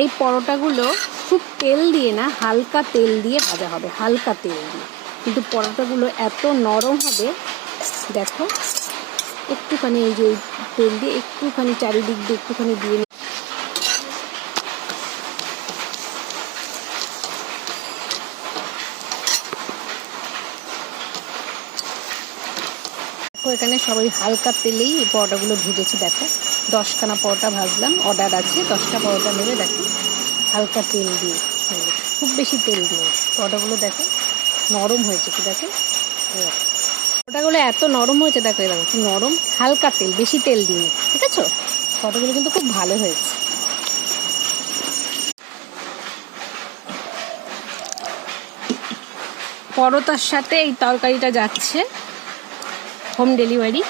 এই পরোটাগুলো খুব তেল দিয়ে না, হালকা তেল দিয়ে ভাজা হবে, হালকা তেল দিয়ে। কিন্তু পরোটাগুলো এত নরম হবে, দেখো একটুখানি এই যে তেল দিয়ে একটুখানি চারিদিক দিয়ে একটুখানি দিয়ে এখানে সবাই হালকা তেলেই এই পরোটাগুলো ভেজেছি। দেখো 10খানা পরোটা ভাজলাম, অর্ডার আছে 10টা পরোটা নেবে। দেখো হালকা তেল দিয়ে, খুব বেশি তেল দিয়ে পরোটাগুলো দেখো নরম হয়েছে কি, দেখো পরোটাগুলো এত নরম হয়েছে, দেখো দেখো কি নরম, হালকা তেল, বেশি তেল দিয়ে, ঠিক আছে। পরোটাগুলো কিন্তু খুব ভালো হয়েছে। পরোটার সাথে এই তরকারিটা যাচ্ছে হোম ডেলিভারি।